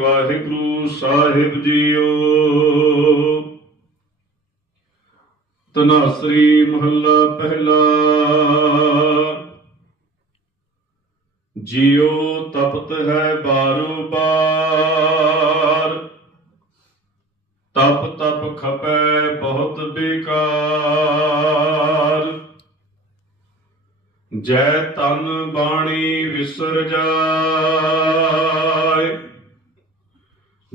ਵਾਹਿਗੁਰੂ ਸਾਹਿਬ JIO. ਤਨਾਸਰੀ ਮਹੱਲਾ ਪਹਿਲਾ। ਜਿਉ ਤਪਤ ਹੈ ਬਾਰੋ ਬਾਰ। ਤਪ ਤਪ ਖਪੈ ਬਹੁਤ ਬੇਕਾਰ। ਜੈ ਤਨ ਬਾਣੀ ਵਿਸਰ ਜਾ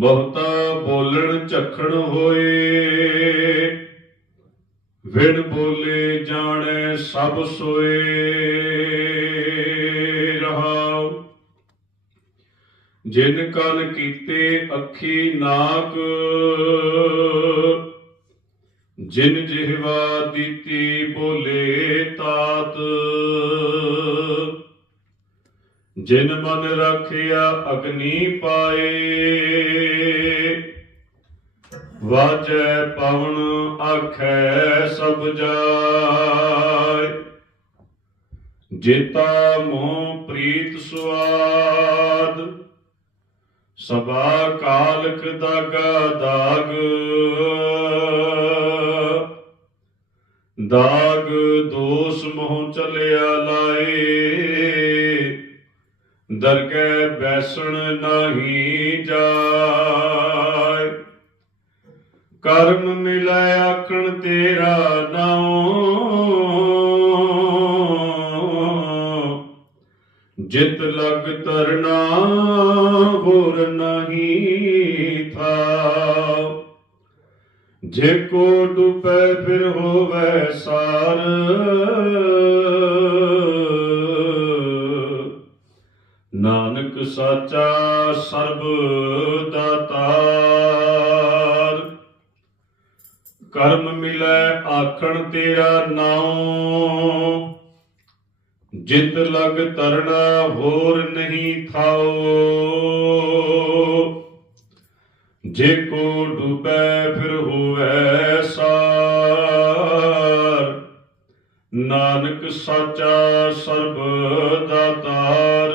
ਬਹੁਤਾ ਬੋਲਣ ਝਖਣ ਹੋਏ। ਵਿਣ ਬੋਲੇ ਜਾਣੈ ਸਭ ਸੋਏ। ਰਹਾਉ। ਜਿਨ ਕਨ ਕੀਤੇ ਅੱਖੀ ਨਾਕ, ਜਿਨ ਜਿਹਵਾ ਦਿੱਤੀ ਬੋਲੇ ਤਾਤ ਜਿਨ ਮਨ ਰੱਖਿਆ ਅਗਨੀ ਪਾਏ ਵਾਜੈ ਪਵਨ ਆਖੈ ਸਭ ਜਾਇ ਜੇਤਾ ਮੋਹ ਪ੍ਰੀਤ ਸੁਆਦ, ਸਭਾ ਕਾਲਖ ਦਾਗਾ ਦਾਗ। ਦਾਗ ਦੋਸ ਮੋਹ ਚਲਿਆ ਲਾਏ ਦਰਗਹਿ ਬੈਸਣ ਨਹੀਂ ਜਾਏ। ਕਰਮ ਮਿਲੈ ਆਖਣ ਤੇਰਾ ਨਾਉ। ਜਿਤ ਲਗ ਤਰਨਾ ਹੋਰ ਨਹੀਂ ਥਾ ਜੇ ਕੋ ਡੁਬੈ ਫਿਰ ਹੋਵੇ ਸਾਰ। ਨਾਨਕ ਸਾਚਾ ਸਰਬ ਦਾਤਾਰ। ਕਰਮ ਮਿਲੈ ਆਖਣ ਤੇਰਾ ਨਾਉ। ਜਿਤ ਲਗ ਤਰਣਾ ਹੋਰ ਨਹੀਂ ਥਾਓ ਜੇ ਕੋ ਡੁਬੈ ਫਿਰ ਹੋਵੇ ਸਾਰ। ਨਾਨਕ ਸਾਚਾ ਸਰਬ ਦਾਤਾਰ।